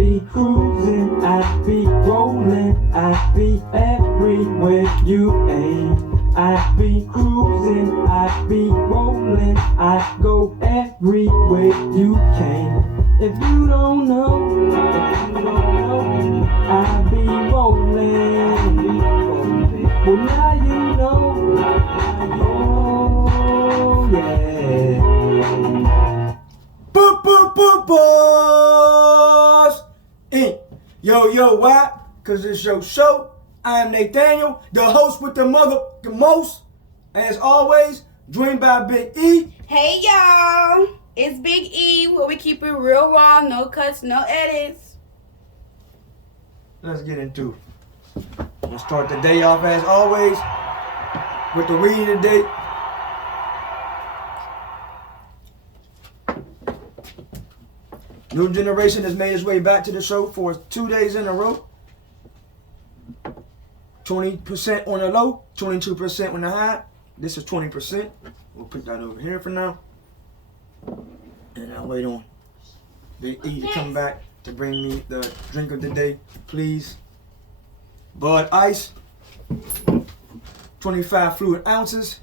be cruising, I be rolling, I be everywhere you aim. I be cruising, I be rolling, I go everywhere you can. If you don't know, I be rolling, well now you know, oh yeah. Boss Inc. Yo, why? Cause it's your show. I am Nathaniel, the host with the most. As always, joined by Big E. Hey y'all, it's Big E where we keep it real raw, no cuts, no edits. Let's get into it. We'll start the day off as always with the reading of the day. New Generation has made its way back to the show for 2 days in a row. 20% on the low, 22% on the high. This is 20%. We'll put that over here for now. And I'll wait on Big E to come back to bring me the drink of the day, please. Bud Ice, 25 fluid ounces,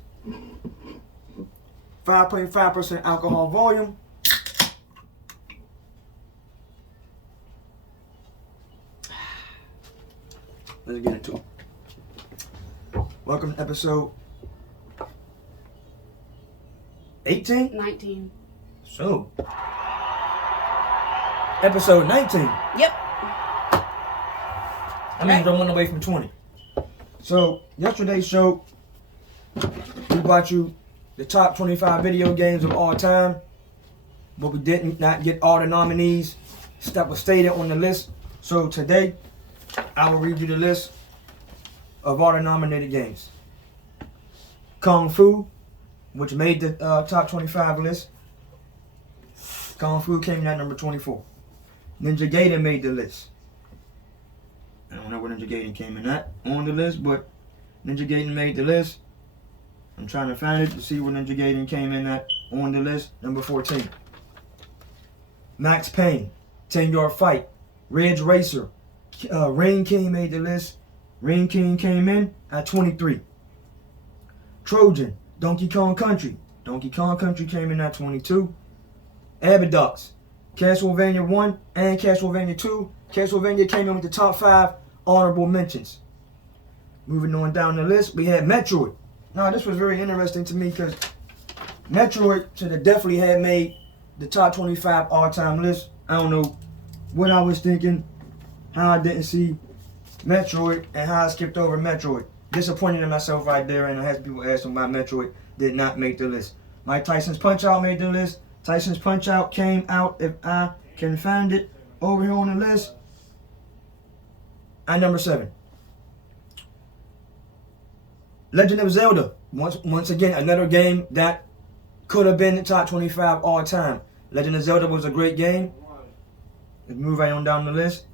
5.5% alcohol volume. Let's get into it. Welcome to episode 18? 19. So, episode 19. Yep. I mean, I'm 1 away from 20. So, yesterday's show, we brought you the top 25 video games of all time, but we did not get all the nominees that were stated on the list. So today, I will read you the list of all the nominated games. Kung Fu, which made the top 25 list. Kung Fu came in at number 24. Ninja Gaiden made the list. I don't know where Ninja Gaiden came in at on the list, but Ninja Gaiden made the list. I'm trying to find it to see where Ninja Gaiden came in at on the list. Number 14. Max Payne, 10-Yard Fight, Ridge Racer, Rain King made the list. Rain King came in at 23. Trojan, Donkey Kong Country. Donkey Kong Country came in at 22. Abidox, Castlevania 1 and Castlevania 2. Castlevania came in with the top 5 honorable mentions. Moving on down the list, we had Metroid. Now, this was very interesting to me because Metroid should have definitely had made the top 25 all-time list. I don't know what I was thinking, how I didn't see Metroid, and how I skipped over Metroid. Disappointed in myself right there, and I had people asking why Metroid did not make the list. Mike Tyson's Punch-Out made the list. Tyson's Punch-Out came out, if I can find it, over here on the list, at number 7. Legend of Zelda, once again, another game that could have been the top 25 all time. Legend of Zelda was a great game. Let's move right on down the list.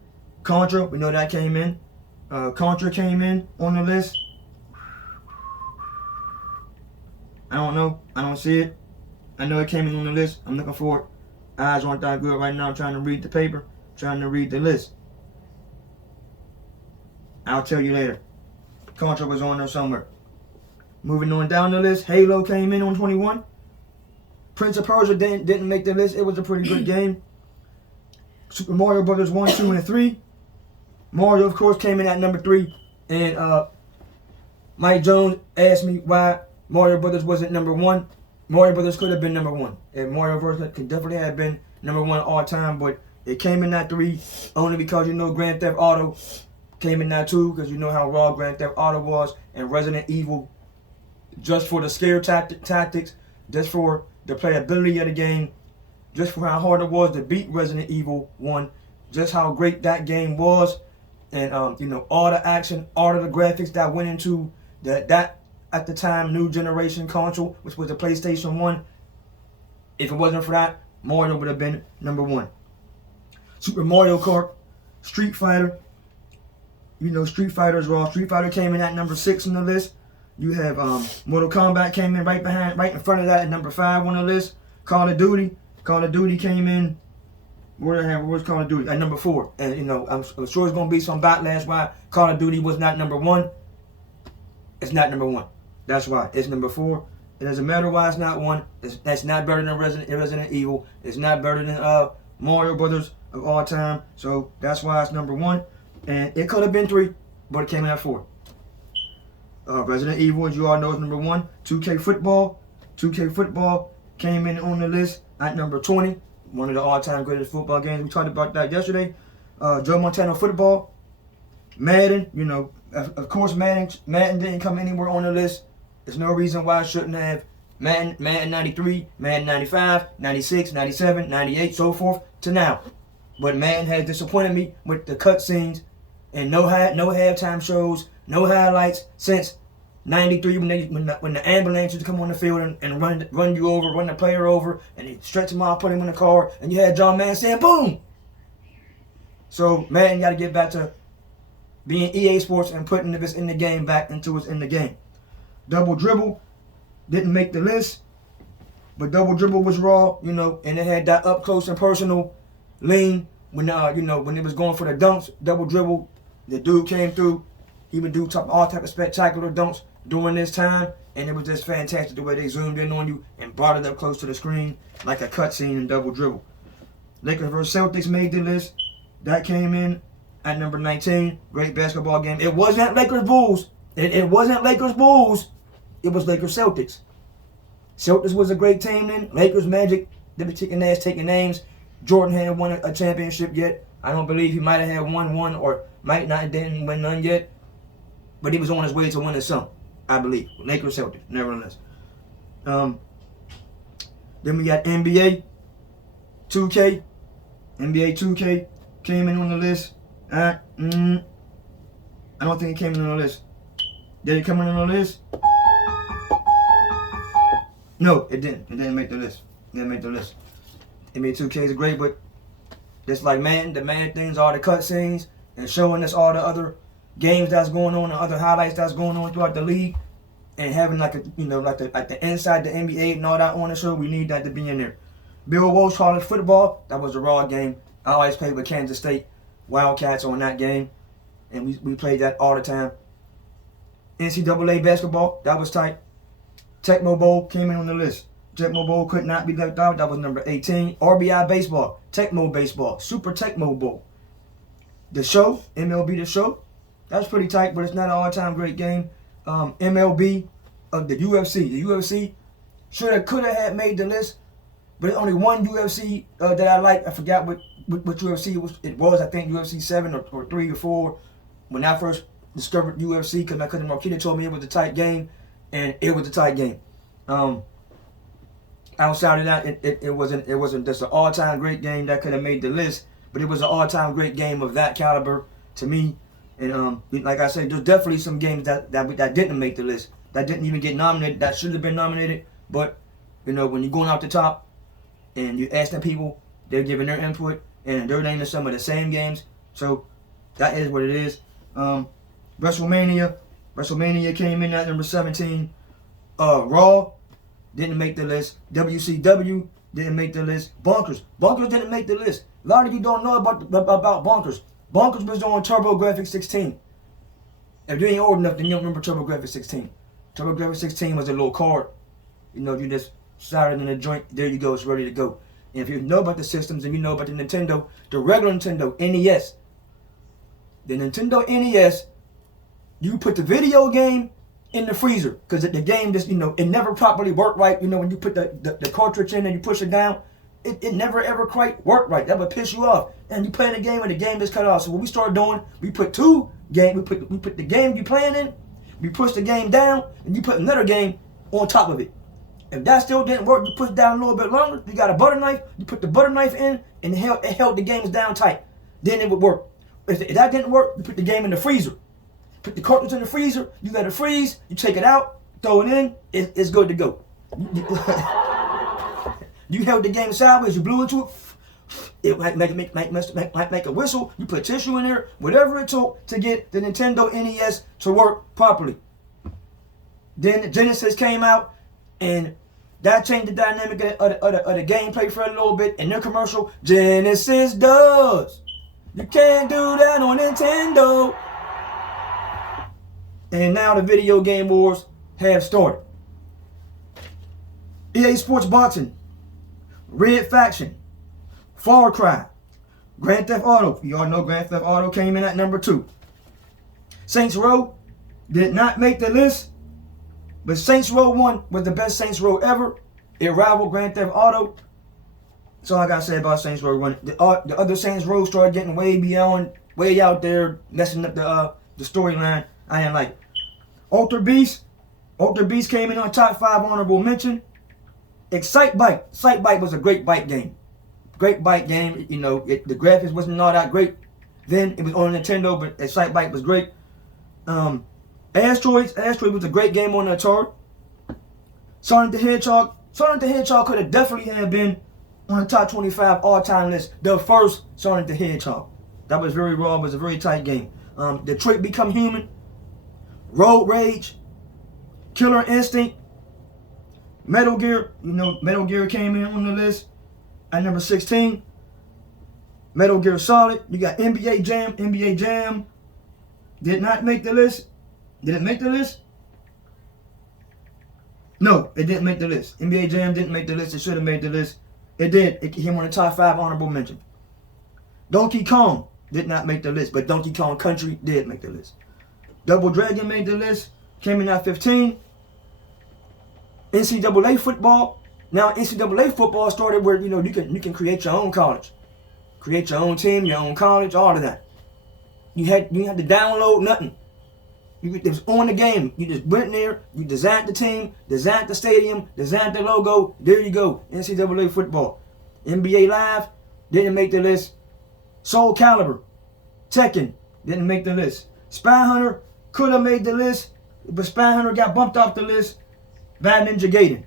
Contra, we know that came in. Contra came in on the list. I don't know. I don't see it. I know it came in on the list. I'm looking for it. Eyes aren't that good right now. I'm trying to read the paper. Trying to read the list. I'll tell you later. Contra was on there somewhere. Moving on down the list. Halo came in on 21. Prince of Persia didn't make the list. It was a pretty good game. Super Mario Brothers 1, 2, and 3. Mario, of course, came in at number 3. And Mike Jones asked me why Mario Brothers wasn't number 1. Mario Brothers could have been number 1. And Mario Brothers could definitely have been number 1 all time, but it came in at 3 only because you know Grand Theft Auto came in at 2 because you know how raw Grand Theft Auto was, and Resident Evil, just for the scare tactics, just for the playability of the game, just for how hard it was to beat Resident Evil 1, just how great that game was, and you know, all the action, all of the graphics that went into that at the time new generation console, which was the PlayStation 1. If it wasn't for that, Mario would have been number 1. Super Mario Kart, Street Fighter. You know, Street Fighter is raw. Street Fighter came in at number 6 on the list. You have Mortal Kombat came in right in front of that at number 5 on the list. Call of Duty came in What did I have? What was Call of Duty? At number 4. And, you know, I'm sure there's going to be some backlash why Call of Duty was not number 1. It's not number 1. That's why. It's number 4. It doesn't matter why it's not 1. That's not better than Resident Evil. It's not better than Mario Brothers of all time. So that's why it's number 1. And it could have been 3, but it came in at 4. Resident Evil, as you all know, is number 1. 2K Football. 2K Football came in on the list at number 20. One of the all-time greatest football games. We talked about that yesterday. Joe Montana Football. Madden, you know, of course Madden didn't come anywhere on the list. There's no reason why I shouldn't have Madden 93, Madden 95, 96, 97, 98, so forth to now. But Madden has disappointed me with the cutscenes and no halftime shows, no highlights since 93 when the ambulance used to come on the field and run you over, run the player over, and they stretch him out, put him in the car, and you had John Madden saying boom. So Madden got to get back to being EA Sports and putting this in the game back into it's in the game. Double Dribble didn't make the list, but Double Dribble was raw, you know, and it had that up close and personal lean when you know, when it was going for the dunks. Double Dribble, the dude came through. He would do all type of spectacular dunks during this time, and it was just fantastic the way they zoomed in on you and brought it up close to the screen like a cutscene in Double Dribble. Lakers vs. Celtics made the list. That came in at number 19. Great basketball game. It wasn't Lakers Bulls. It wasn't Lakers Bulls. It was Lakers Celtics. Celtics was a great team then. Lakers Magic, they were taking names. Jordan hadn't won a championship yet. I don't believe he might have had won one or might not didn't win none yet. But he was on his way to winning some, I believe. Lakers Celtics, nevertheless. Then we got NBA 2K. NBA 2K came in on the list. I don't think it came in on the list. Did it come in on the list? No, it didn't. It didn't make the list. It didn't make the list. NBA 2K is great, but just like Madden, the Madden things are the cutscenes and showing us all the other games that's going on and other highlights that's going on throughout the league, and having like the inside the NBA and all that on the show. We need that to be in there. Bill Walsh College Football, that was a raw game. I always played with Kansas State Wildcats on that game, and we played that all the time. NCAA basketball, that was tight. Tecmo Bowl came in on the list. Tecmo Bowl could not be left out. That was number 18. RBI Baseball, Tecmo Baseball, Super Tecmo Bowl. The Show, MLB The Show, that's pretty tight, but it's not an all-time great game. MLB, the UFC could have had made the list, but there's only one UFC that I like. I forgot what UFC it was. I think UFC 7 or 3 or 4. When I first discovered UFC, because my cousin Marquita told me it was a tight game, and it was a tight game. Outside of that, it wasn't just an all-time great game that could have made the list, but it was an all-time great game of that caliber to me. And like I said, there's definitely some games that didn't make the list, that didn't even get nominated, that should have been nominated. But you know, when you're going out the top and you're asking people, they're giving their input and they're naming some of the same games. So that is what it is. WrestleMania came in at number 17. Raw didn't make the list. WCW didn't make the list. Bonkers didn't make the list. A lot of you don't know about Bonkers. Bonkers was on TurboGrafx 16. If you ain't old enough, then you don't remember TurboGrafx 16. TurboGrafx 16 was a little card. You know, you just slide it in the joint. There you go. It's ready to go. And if you know about the systems and you know about the Nintendo, the regular Nintendo NES, the Nintendo NES, you put the video game in the freezer because the game just, you know, it never properly worked right. You know, when you put the cartridge in and you push it down, it never ever quite worked right. That would piss you off. And you play the game and the game is cut off. So what we started doing, we put we put the game you playing in, we push the game down, and you put another game on top of it. If that still didn't work, you push it down a little bit longer. You got a butter knife, you put the butter knife in, and it held the games down tight. Then it would work. If that didn't work, you put the game in the freezer. Put the cartridge in the freezer, you let it freeze, you take it out, throw it in, it's good to go. You held the game sideways, you blew into it might make a whistle, you put tissue in there, whatever it took to get the Nintendo NES to work properly. Then Genesis came out, and That changed the dynamic of the gameplay for a little bit. And their commercial, Genesis does. You can't do that on Nintendo. And now the video game wars have started. EA Sports Boxing, Red Faction, Far Cry, Grand Theft Auto. You all know Grand Theft Auto came in at number 2. Saints Row did not make the list, but Saints Row 1 was the best Saints Row ever. It rivaled Grand Theft Auto. That's all I gotta say about Saints Row 1. The other Saints Row started getting way out there, messing up the storyline. I didn't like it. Altered Beast came in on top 5 honorable mention. Excite Bike. Excite Bike was a great bike game. Great bike game. You know, the graphics wasn't all that great. Then it was on Nintendo, but Excite Bike was great. Asteroid was a great game on the Atari. Sonic the Hedgehog could have definitely have been on the top 25 all-time list. The first Sonic the Hedgehog. That was very raw, was a very tight game. Detroit Become Human, Road Rage, Killer Instinct, Metal Gear. You know, Metal Gear came in on the list at number 16. Metal Gear Solid. You got NBA Jam. NBA Jam did not make the list. Did it make the list? No, it didn't make the list. NBA Jam didn't make the list. It should have made the list. It did. It came on the top 5 honorable mention. Donkey Kong did not make the list, but Donkey Kong Country did make the list. Double Dragon made the list. Came in at 15. NCAA football. Now NCAA football started where, you know, you can create your own college, create your own team, your own college, all of that. You had to download nothing. It was on the game. You just went there, you designed the team, designed the stadium, designed the logo. There you go. NCAA football. NBA Live didn't make the list. Soul Calibur, Tekken didn't make the list. Spy Hunter could have made the list, but Spy Hunter got bumped off the list. Bad Ninja Gaiden.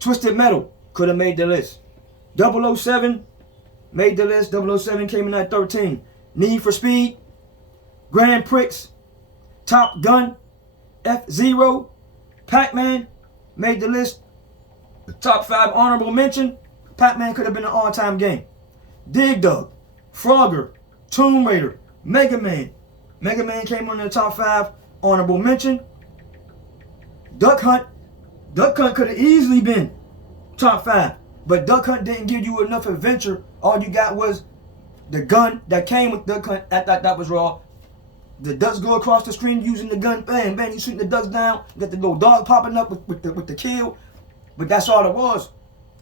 Twisted Metal could have made the list. 007 made the list. 007 came in at 13. Need for Speed, Grand Prix, Top Gun, F-Zero, Pac-Man made the list. The top 5 honorable mention. Pac-Man could have been an all-time game. Dig Dug, Frogger, Tomb Raider, Mega Man. Mega Man came on the top 5 honorable mention. Duck Hunt. Duck Hunt could have easily been top 5, but Duck Hunt didn't give you enough adventure. All you got was the gun that came with Duck Hunt. I thought that was raw. The ducks go across the screen using the gun. Bang, bang, you shooting the ducks down. You got the little dog popping up with the kill. But that's all it was.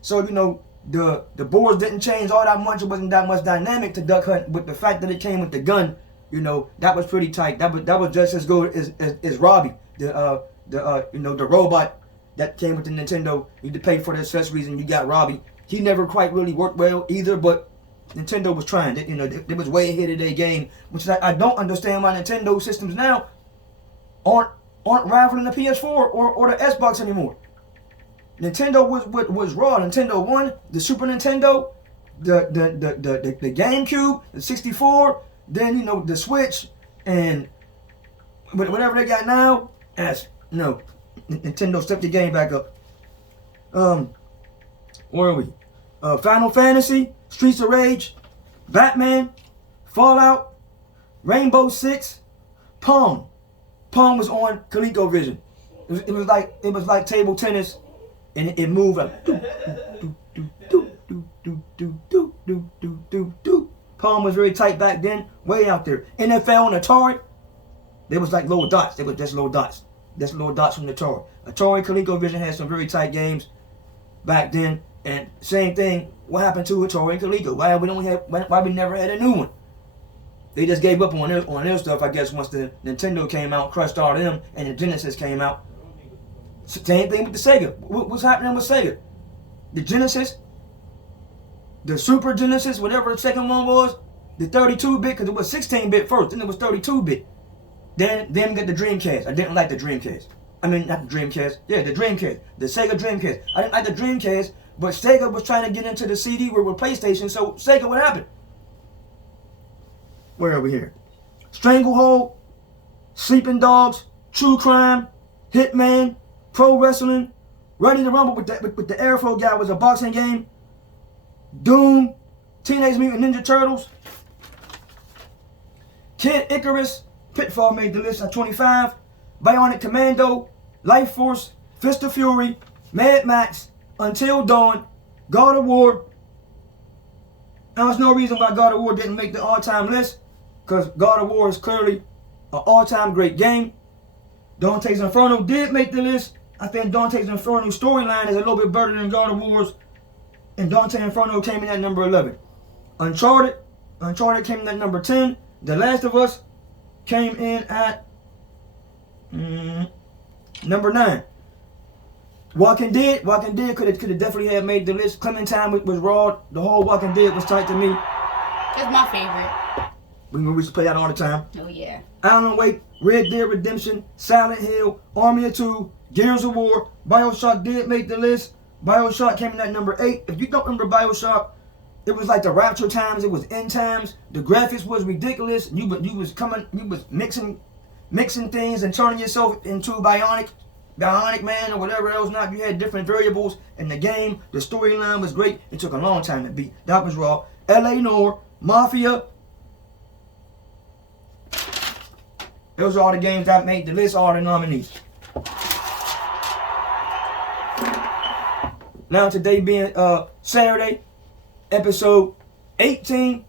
So, you know, the boards didn't change all that much. It wasn't that much dynamic to Duck Hunt. But the fact that it came with the gun, you know, that was pretty tight. That was just as good as Robbie, the robot that came with the Nintendo. You had to pay for the accessories and you got Robbie. He never quite really worked well either, but Nintendo was trying. They was way ahead of their game, which I don't understand why Nintendo systems now aren't rivaling the PS4 or the Xbox anymore. Nintendo was raw. Nintendo 1, the Super Nintendo, the GameCube, the 64, then, you know, the Switch, and whatever they got now. Nintendo stepped the game back up. Where are we? Final Fantasy, Streets of Rage, Batman, Fallout, Rainbow Six, Pong. Pong was on ColecoVision. It was like table tennis, and it moved like Pong was very tight back then, way out there. NFL and Atari, they was like little dots. They were just little dots. That's little dots from the Atari. Atari, ColecoVision had some very tight games back then. And same thing, what happened to Atari and Coleco? Why we never had a new one? They just gave up on their stuff, I guess, once the Nintendo came out, crushed all of them, and the Genesis came out. Same thing with the Sega. What's happening with Sega? The Genesis, the Super Genesis, whatever the second one was, the 32-bit, because it was 16-bit first, then it was 32-bit. Then we got the Dreamcast. I didn't like the Dreamcast. I mean, not the Dreamcast. Yeah, the Dreamcast. The Sega Dreamcast. I didn't like the Dreamcast, but Sega was trying to get into the CD with PlayStation, so Sega, what happened? Where are we here? Stranglehold, Sleeping Dogs, True Crime, Hitman, Pro Wrestling, Ready to Rumble with the Airflow guy was a boxing game. Doom, Teenage Mutant Ninja Turtles. Kid Icarus, Pitfall made the list at 25. Bionic Commando, Life Force, Fist of Fury, Mad Max, Until Dawn, God of War. Now there's no reason why God of War didn't make the all-time list, because God of War is clearly an all-time great game. Dante's Inferno did make the list. I think Dante's Inferno storyline is a little bit better than God of War's, and Dante Inferno came in at number 11. Uncharted came in at number 10. The Last of Us came in at number 9. Walking Dead could have definitely have made the list. Clementine was raw. The whole Walking Dead was tight to me. It's my favorite. We used to play that all the time. Oh yeah. Alan Wake, Red Dead Redemption, Silent Hill, Army of Two, Gears of War. BioShock did make the list. BioShock came in at number 8. If you don't remember BioShock, it was like the Rapture times. It was end times. The graphics was ridiculous. You was mixing things and turning yourself into Bionic Man or whatever else. Not you had different variables in the game. The storyline was great. It took a long time to beat. That was raw. L.A. Noire, Mafia. Those are all the games that made the list. All the nominees. Now today being Saturday, episode 18.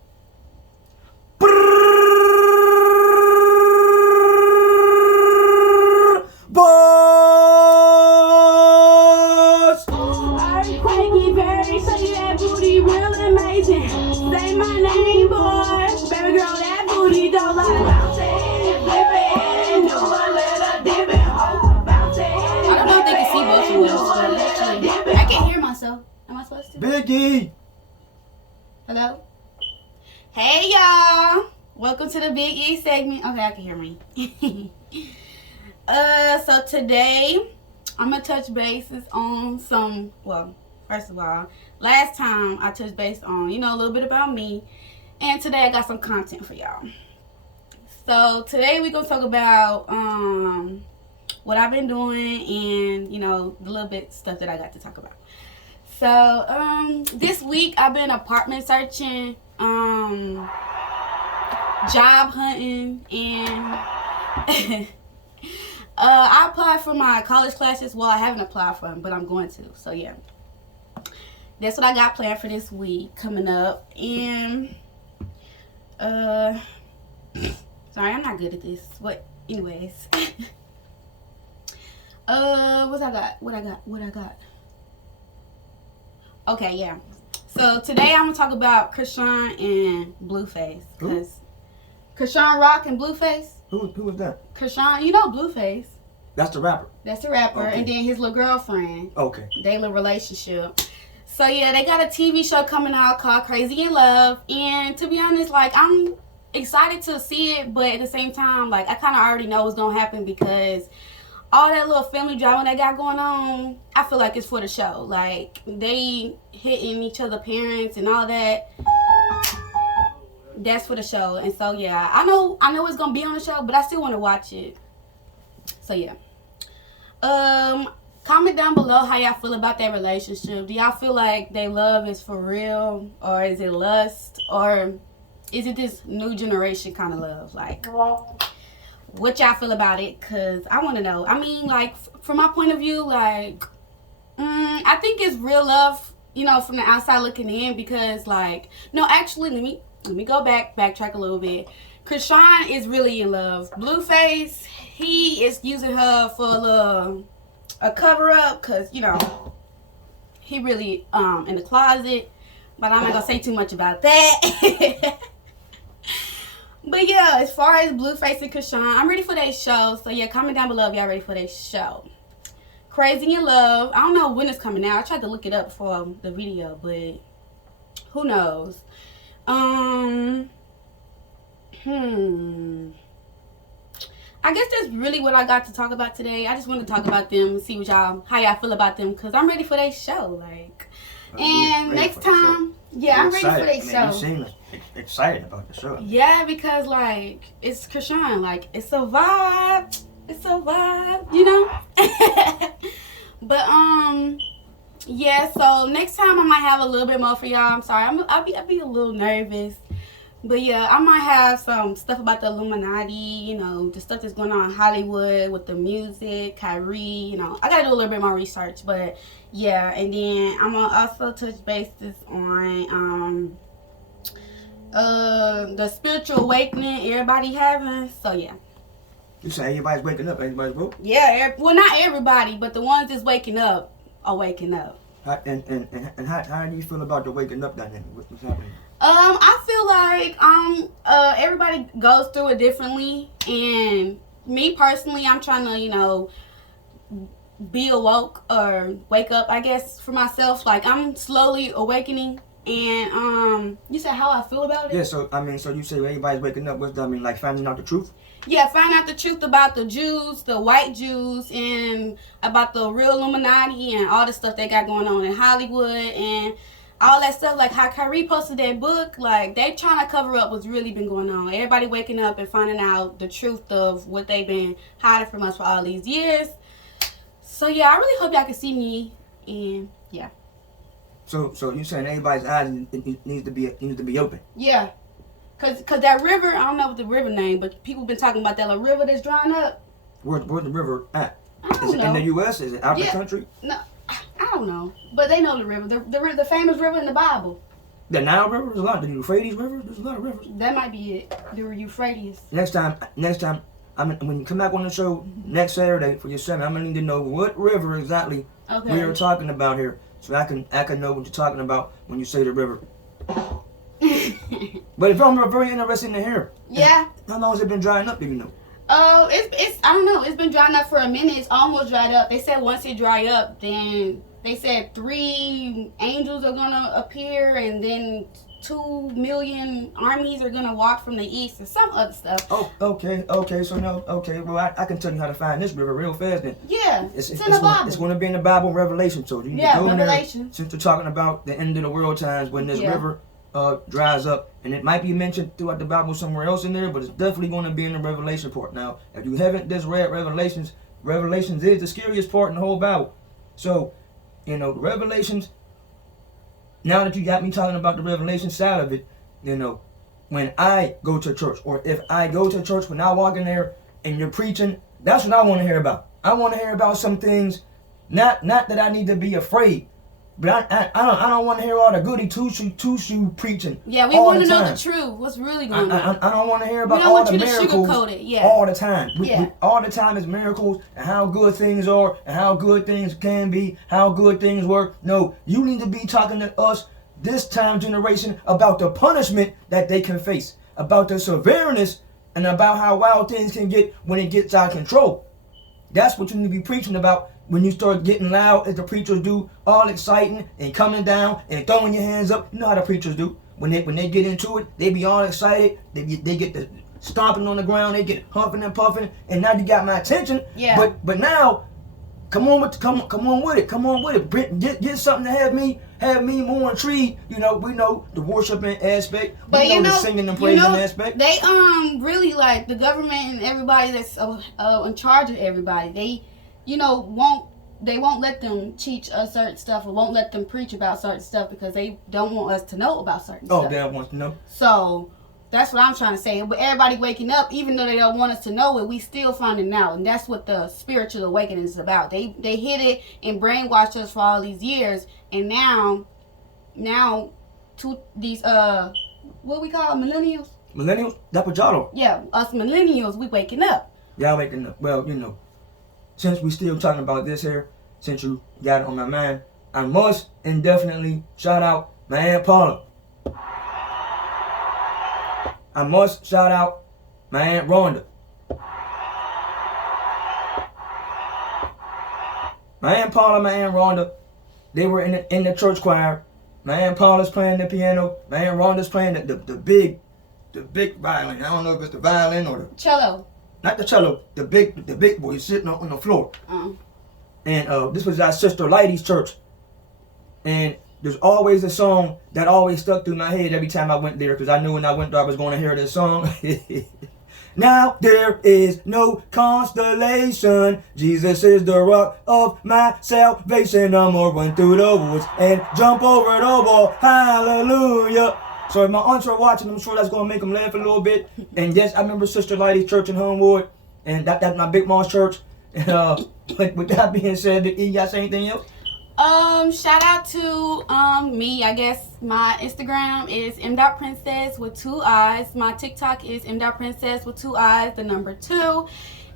Boss! Earthquakey, very shake that booty, real amazing. Say my name, boy. Baby girl, that booty don't lie. Bounce it, flip it, do a little dip it, bounce it. I don't know if they can see both of us, but I can hear myself. Am I supposed to? Biggie! Hello? Hey, y'all. Welcome to the Big E segment. Okay, I can hear me. So today, I'm going to touch bases on some, well, first of all, last time I touched base on, a little bit about me. And today I got some content for y'all. So today we're going to talk about what I've been doing and, the little bit stuff that I got to talk about. So, this week I've been apartment searching, job hunting, and I applied for my college classes. Well, I haven't applied for them, but I'm going to. So, yeah. That's what I got planned for this week coming up. And, sorry, I'm not good at this. Anyways. What I got? Okay, yeah. So today I'm gonna talk about Chrisean and Blueface. Cause Chrisean Rock and Blueface. Who was that? Chrisean, you know Blueface. That's the rapper. That's the rapper, Okay. and then his little girlfriend. Okay. They little relationship. So yeah, they got a TV show coming out called Crazy in Love, and to be honest, like I'm excited to see it, but at the same time, like I kind of already know what's gonna happen because all that little family drama they got going on, I feel like it's for the show. Like, they hitting each other parents and all that. That's for the show. And so, yeah, I know it's going to be on the show, but I still want to watch it. So, yeah. Comment down below how y'all feel about that relationship. Do y'all feel like their love is for real? Or is it lust? Or is it this new generation kind of love? Like, what y'all feel about it? Because I want to know. I mean, like, from my point of view, like, I think it's real love, from the outside looking in. Because, like, no, actually, let me go backtrack a little bit. Chrisean is really in love. Blueface, he is using her for a cover-up. Because, he really in the closet. But I'm not going to say too much about that. But yeah, as far as Blueface and Chrisean, I'm ready for their show. So yeah, comment down below if y'all ready for their show. Crazy in Love. I don't know when it's coming out. I tried to look it up before the video, but who knows? I guess that's really what I got to talk about today. I just want to talk about them and see how y'all feel about them, because I'm ready for their show. Like, and next time, yeah, I'm ready for their show. You seem excited about the show. Yeah, because like it's Chrisean, like it's a vibe, But yeah. So next time I might have a little bit more for y'all. I'm sorry. I'll be a little nervous. But yeah, I might have some stuff about the Illuminati, you know, the stuff that's going on in Hollywood with the music, Kyrie, you know. I gotta do a little bit more research, but yeah, and then I'm gonna also touch bases on the spiritual awakening everybody having. So yeah. You say everybody's waking up, everybody's woke? Yeah, well not everybody, but the ones that's waking up are waking up. And how do you feel about the waking up dynamic? What's happening? I feel like everybody goes through it differently, and me personally, I'm trying to, you know, be awoke or wake up, I guess, for myself. Like I'm slowly awakening, and you said how I feel about it? Yeah, so I mean, so you say everybody's waking up, what's that mean, like finding out the truth? Yeah, find out the truth about the Jews, the white Jews, and about the real Illuminati and all the stuff they got going on in Hollywood and all that stuff. Like how Kyrie posted that book, like they trying to cover up what's really been going on. Everybody waking up and finding out the truth of what they've been hiding from us for all these years. So yeah, I really hope y'all can see me, and yeah. So you saying everybody's eyes needs to be open? Yeah. Cause that river, I don't know what the river name, but people been talking about that little river that's drying up. Where's the river at? I don't Is it know. in the U.S.? Is it out the country? No, I don't know. But they know the river, the famous river in the Bible. The Nile River? There's a lot. The Euphrates River? There's a lot of rivers. That might be it. The Euphrates. Next time, when you come back on the show next Saturday for your segment, I'm gonna need to know what river exactly Okay. we are talking about here, so I can know what you're talking about when you say the river. But if I'm very interested to hear, Yeah. how long has it been drying up? Do you know? Oh, it's I don't know. It's been drying up for a minute. It's almost dried up. They said once it dry up, then they said 3 angels are gonna appear, and then 2 million armies are gonna walk from the east, and some other stuff. Oh, okay. So no, okay. Well, I can tell you how to find this river real fast. Then Yeah, it's in the Bible. It's going to be in the Bible, Revelation. So you Yeah, can go in there, Revelation. since we're talking about the end of the world times when this Yeah. river dries up, and it might be mentioned throughout the Bible somewhere else in there, but it's definitely going to be in the Revelation part. Now, if you haven't just read Revelations is the scariest part in the whole Bible. So, you know, the Revelations. Now that you got me talking about the Revelation side of it, you know, when I go to church, or if I go to church, when I walk in there and you're preaching, that's what I want to hear about. I want to hear about some things, not that I need to be afraid, but I don't want to hear all the goody two-shoe preaching. Yeah, we all want the to know time. the truth. What's really going on? I don't want to hear We about don't all want the you to miracles sugarcoat it. Yeah. all the time. Yeah. All the time is miracles and how good things are and how good things can be, how good things work. No, you need to be talking to us, this time generation, about the punishment that they can face, about the severeness, and about how wild things can get when it gets out of control. That's what you need to be preaching about when you start getting loud, as the preachers do, all exciting and coming down and throwing your hands up. You know how the preachers do. When they get into it, they be all excited. They get the stomping on the ground. They get huffing and puffing, and now you got my attention. Yeah. But now, come on with it. Get something to have me more intrigued. You know, we know the worshiping aspect. But we know the singing and praising aspect. They really, like, the government and everybody that's in charge of everybody, they, you know, won't let them teach us certain stuff, or won't let them preach about certain stuff, because they don't want us to know about certain stuff. Oh, they don't want to know. So that's what I'm trying to say. But everybody waking up, even though they don't want us to know it, we still finding out, and that's what the spiritual awakening is about. They hid it and brainwashed us for all these years, and now to these what we call millennials. Millennials, that's what y'all are. Yeah, us millennials, we waking up. Y'all waking up. Well, you know, since we still talking about this here, since you got it on my mind, I must indefinitely shout out my Aunt Paula. I must shout out my Aunt Rhonda. My Aunt Paula, my Aunt Rhonda, they were in the church choir. My Aunt Paula's playing the piano. My Aunt Rhonda's playing the big violin. I don't know if it's the violin or the Cello. not the cello, the big boy sitting on the floor. And this was our sister Lighty's church. And there's always a song that always stuck through my head every time I went there, because I knew when I went there I was going to hear this song. Now there is no constellation. Jesus is the rock of my salvation. I'ma run through the woods and jump over the wall. Hallelujah. So if my aunts are watching, I'm sure that's gonna make them laugh a little bit. And yes, I remember Sister Lighty's church in Homewood, and that's my Big Mom's church. And with that being said, you got to say anything else? Shout out to me. I guess my Instagram is m.princess with 2 eyes. My TikTok is m.princess with 2 eyes, the number 2.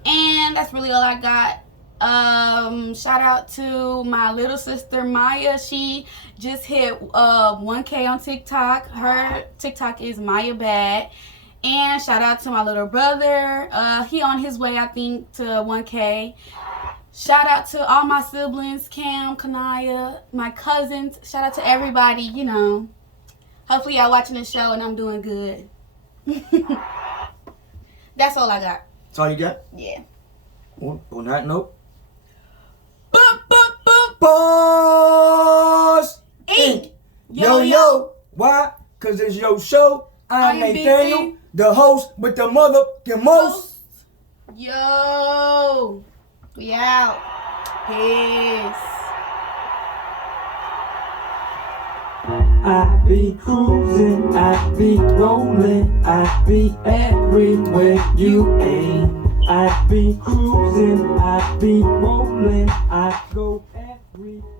And that's really all I got. Shout out to my little sister Maya. She just hit 1K on TikTok. Her TikTok is Maya Bad. And shout out to my little brother. He on his way, I think, to 1K. Shout out to all my siblings, Cam, Kanaya, my cousins. Shout out to everybody, you know. Hopefully y'all watching this show and I'm doing good. That's all I got. That's all you got? Yeah. On that note. Boss Inc. Yo. Why? Because it's your show. I'm Nathaniel, the host with the motherfucking most. Yo. We out. Peace. I be cruising, I be rolling, I be everywhere you ain't. I be cruising, I be rolling, I go everywhere.